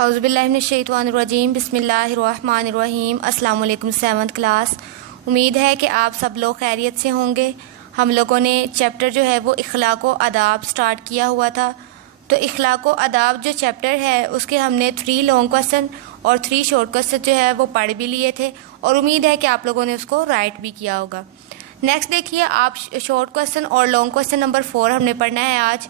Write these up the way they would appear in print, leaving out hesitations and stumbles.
औज़ुबिल्लाहिमिनश्शैतानिर्रजीम बिस्मिल्लाहिर्रहमानिर्रहीम। अस्सलाम वालेकुम 7th क्लास। उम्मीद है कि आप सब लोग खैरियत से होंगे। हम लोगों ने चैप्टर जो है वो इखलाक व आदाब स्टार्ट किया हुआ था। तो इखलाक व आदाब जो चैप्टर है उसके हमने 3 लॉन्ग क्वेश्चन और 3 शॉर्ट क्वेश्चन जो है वो पढ़ भी लिए थे और उम्मीद है कि आप लोगों ने उसको राइट भी किया होगा। नेक्स्ट देखिए, आप शॉर्ट क्वेश्चन और लॉन्ग क्वेश्चन नंबर 4 हमने पढ़ना है आज।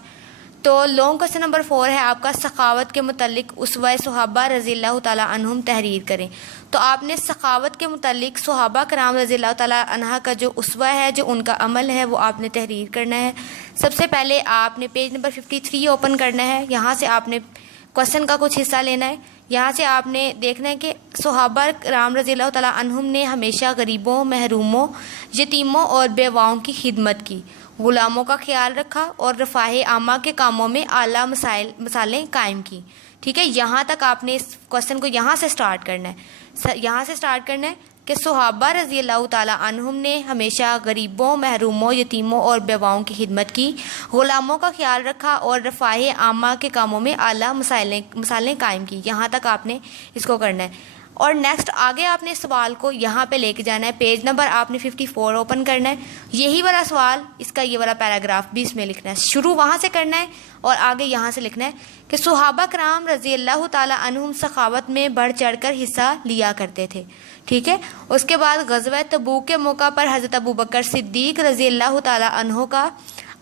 तो लॉन्ग क्वेश्चन नंबर 4 है आपका सखावत के मुतल्लिक उसवा सहाबा रज़ियल्लाहु ताला अन्हुम तहरीर करें। तो आपने सखावत के मुतल्लिक सहाबा कराम रज़ियल्लाहु ताला अन्हा का जो उसवा है, जो उनका अमल है, वो आपने तहरीर करना है। सबसे पहले आपने पेज नंबर 53 ओपन करना है। यहाँ से आपने क्वेश्चन का कुछ हिस्सा लेना है। यहाँ से आपने देखना है कि सहाबा कराम रज़ियल्लाहु ताला अन्हुम ने हमेशा गरीबों, महरूमों, यतीमों और बेवाओं की खिदमत की, ग़ुलामों का ख्याल रखा और रफ़ाए आमा के कामों में आला मसालें कायम की। ठीक है, यहाँ तक आपने इस क्वेश्चन को यहाँ से स्टार्ट करना है। यहाँ से स्टार्ट करना है कि सहाबा रज़ियल्लाहु ताला अन्हुम ने हमेशा गरीबों, महरूमों, यतीमों और बेवाओं की खिदमत की, ग़ुलामों का ख्याल रखा और रफ़ाए आमा के कामों में आला मसालें कायम की। यहाँ तक आपने इसको करना है। और नेक्स्ट आगे आपने सवाल को यहाँ पे लेके जाना है। पेज नंबर आपने 54 ओपन करना है। यही वाला सवाल, इसका ये वाला पैराग्राफ भी इसमें लिखना है। शुरू वहाँ से करना है और आगे यहाँ से लिखना है कि सहाबा कराम रज़ियल्लाहु ताला अन्हुम सखावत में बढ़ चढ़ कर हिस्सा लिया करते थे। ठीक है, उसके बाद ग़ज़वा तबूक के मौका पर हज़रत अबू बकर सिद्दीक़ रज़ियल्लाहु ताला अन्हु का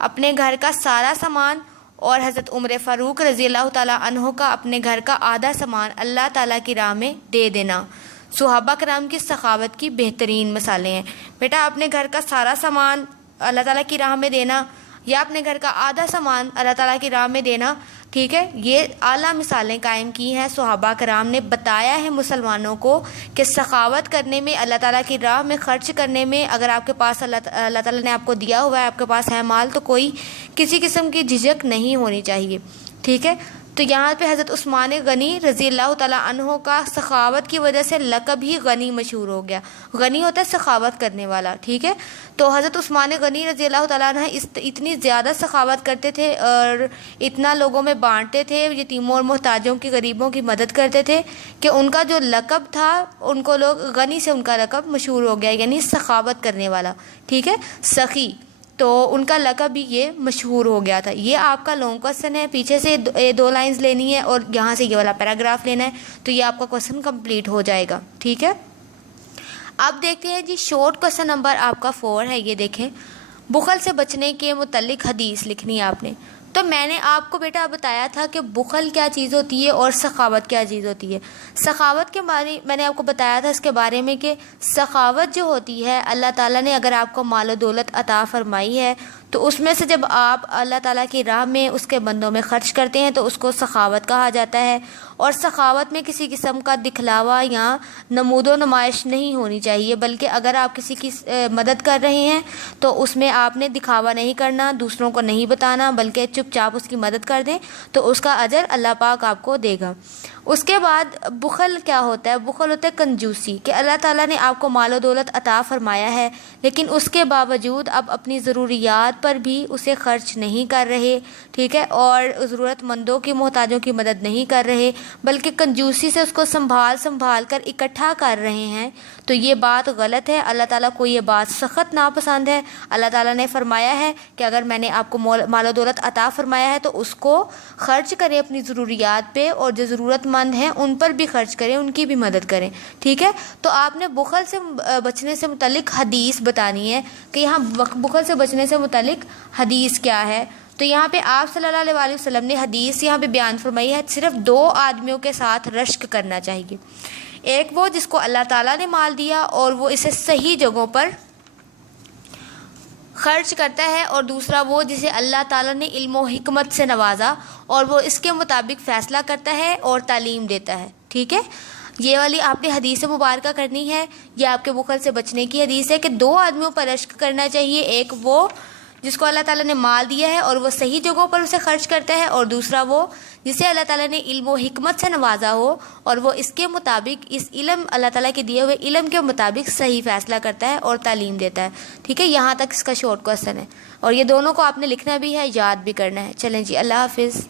अपने घर का सारा सामान और हज़रत उमर फ़ारूक रज़ियल्लाहु ताला अन्हु का अपने घर का आधा सामान अल्लाह ताला की राह में दे देना सहाबा कराम की सखावत की बेहतरीन मिसालें हैं। बेटा, अपने घर का सारा सामान अल्लाह ताला की राह में देना या अपने घर का आधा सामान अल्लाह ताला की राह में देना, ठीक है, ये आला मिसालें कायम की हैं। सहाबा कराम ने बताया है मुसलमानों को कि सखावत करने में, अल्लाह ताला की राह में खर्च करने में, अगर आपके पास अल्लाह ताला ने आपको दिया हुआ है, आपके पास है माल, तो कोई किसी किस्म की झिझक नहीं होनी चाहिए। ठीक है, तो यहाँ पे हज़रत उस्मान गनी रज़ियल्लाहु ताला अन्हो का सखावत की वजह से लक़ब ही गनी मशहूर हो गया। गनी होता है सखावत करने वाला। ठीक है, तो हज़रत उस्मान गनी रज़ियल्लाहु ताला अन्हु इतनी ज़्यादा सखावत करते थे और इतना लोगों में बांटते थे, यतीमों और मोहताजों की, गरीबों की मदद करते थे कि उनका जो लक़ब था, उनको लोग गनी से उनका लक़ब मशहूर हो गया, यानी सखावत करने वाला। ठीक है, सखी, तो उनका लक़ब भी ये मशहूर हो गया था। ये आपका लॉन्ग क्वेश्चन है। पीछे से 2 लाइंस लेनी है और यहाँ से ये वाला पैराग्राफ लेना है, तो ये आपका क्वेश्चन कंप्लीट हो जाएगा। ठीक है, अब देखते हैं जी शॉर्ट क्वेश्चन नंबर आपका 4 है। ये देखें, बुखल से बचने के मुतल्लिक हदीस लिखनी है आपने। तो मैंने आपको बेटा बताया था कि बुखल क्या चीज़ होती है और सखावत क्या चीज़ होती है। सखावत के बारे मैंने आपको बताया था इसके बारे में कि सखावत जो होती है, अल्लाह ताला ने अगर आपको मालो दौलत अता फरमाई है तो उसमें से जब आप अल्लाह ताला की राह में उसके बंदों में ख़र्च करते हैं तो उसको सखावत कहा जाता है। और सखावत में किसी किस्म का दिखलावा या नमूदो नुमाइश नहीं होनी चाहिए, बल्कि अगर आप किसी की मदद कर रहे हैं तो उसमें आपने दिखावा नहीं करना, दूसरों को नहीं बताना, बल्कि चुपचाप उसकी मदद कर दें तो उसका अजर अल्लाह पाक आपको देगा। उसके बाद बुखल क्या होता है? बुखल होता है कंजूसी, कि अल्लाह ताला ने आपको मालो दौलत अता फरमाया है लेकिन उसके बावजूद आप अपनी ज़रूरियात पर भी उसे खर्च नहीं कर रहे। ठीक है, और ज़रूरतमंदों की, मोहताजों की मदद नहीं कर रहे, बल्कि कंजूसी से उसको संभाल कर इकट्ठा कर रहे हैं, तो ये बात गलत है। अल्लाह ताला को ये बात सख्त नापसंद है। अल्लाह ताला ने फरमाया है कि अगर मैंने आपको मालो दौलत अता फरमाया है तो उसको खर्च करें अपनी ज़रूरियात पे, और जो ज़रूरतमंद हैं उन पर भी खर्च करें, उनकी भी मदद करें। ठीक है, तो आपने बुखल से बचने से मुतल्लिक हदीस बतानी है कि यहाँ बुखल से बचने से मुतल्लिक हदीस क्या है। तो यहाँ पे आप सल्लल्लाहु अलैहि वसल्लम ने हदीस यहाँ पे बयान फरमाई है, सिर्फ 2 आदमियों के साथ रश्क करना चाहिए। एक वो जिसको अल्लाह ताला ने माल दिया और वो इसे सही जगहों पर खर्च करता है, और दूसरा वो जिसे अल्लाह ताला ने इल्म और हिकमत से नवाजा और वो इसके मुताबिक फ़ैसला करता है और तालीम देता है। ठीक है, ये वाली आपने हदीस मुबारका करनी है। ये आपके बुखल से बचने की हदीस है कि 2 आदमियों पर रश्क करना चाहिए। एक वो जिसको अल्लाह ताला ने माल दिया है और वो सही जगहों पर उसे खर्च करता है, और दूसरा वो जिसे अल्लाह ताला ने इल्म और हिकमत से नवाजा हो और वो इसके मुताबिक, इस इल्म, अल्लाह ताला के दिए हुए इल्म के मुताबिक सही फ़ैसला करता है और तालीम देता है। ठीक है, यहाँ तक इसका शॉर्ट क्वेश्चन है और ये दोनों को आपने लिखना भी है, याद भी करना है। चलें जी, अल्लाह हाफिज़।